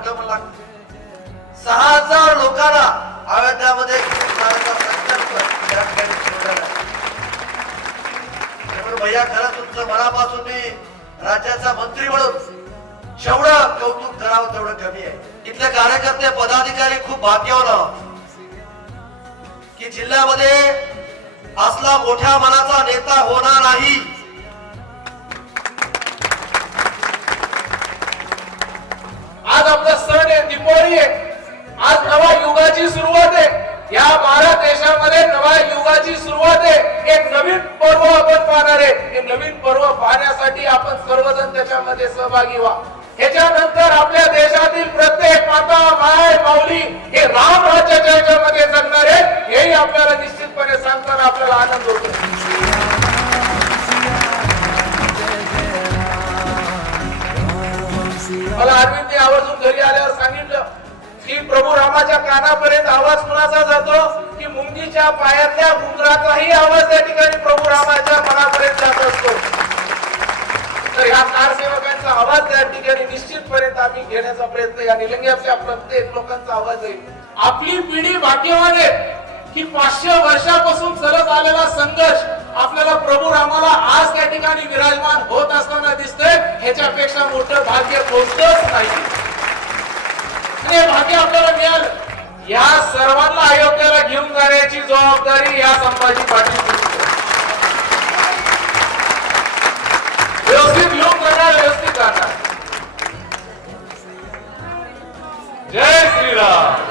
मोठं म्हणलं 6000 लोकांना अयोध्यामध्ये भैया खरं तुमचं मनापासून मी राज्याचा मंत्री म्हणून जेवढं कौतुक करावं तेवढं कमी आहे. इथले कार्यकर्ते पदाधिकारी खूप भाग्यवान आहोत की जिल्ह्यामध्ये असला मोठ्या मनाचा नेता होणार नाही. आज आपला सण आहे, दीपावली आहे. आज नवा युगाची सुरुवात आहे. या भारत देशामध्ये नवा युगाची सुरुवात आहे. एक नवीन पर्व आपण पाहणार आहे. हे नवीन पर्व पाहण्यासाठी आपण सर्वजण त्याच्यामध्ये सहभागी व्हा. ह्याच्यानंतर आपल्या देशातील प्रत्येक माता माय माऊली हे राम राज्याच्या ह्याच्यामध्ये जगणार आहे. हेही आपल्याला निश्चितपणे सांगताना आपल्याला आनंद होतो. मला अरविंदने आवर्जून घरी आल्यावर सांगितलं की प्रभू रामाच्या कानापर्यंत आवाज कुणाचा जातो की मुंगीच्या पायातल्या घुंगराचाही आवाज त्या ठिकाणी प्रभू रामाच्या मनापर्यंत जात असतो. तर ह्या कारसेवकांचा आवाज त्या ठिकाणी निश्चितपणे आम्ही घेण्याचा प्रयत्न या निलंग्याच्या प्रत्येक लोकांचा आवाज आहे. आपली पिढी भाग्यवान आहे की 500 वर्षापासून चालत आलेला संघर्ष आपल्याला प्रभू रामाला आज त्या ठिकाणी विराजमान होत असताना दिसतंय. ह्याच्यापेक्षा मोठं भाग्य कोणतंच नाही. हे भाग्य आपल्याला मिळालं. या सर्वांना अयोध्येला घेऊन जाण्याची जबाबदारी या संभाजी पाटील व्यवस्थित घेऊन जाणार, व्यवस्थित जाणार. जय श्रीराम.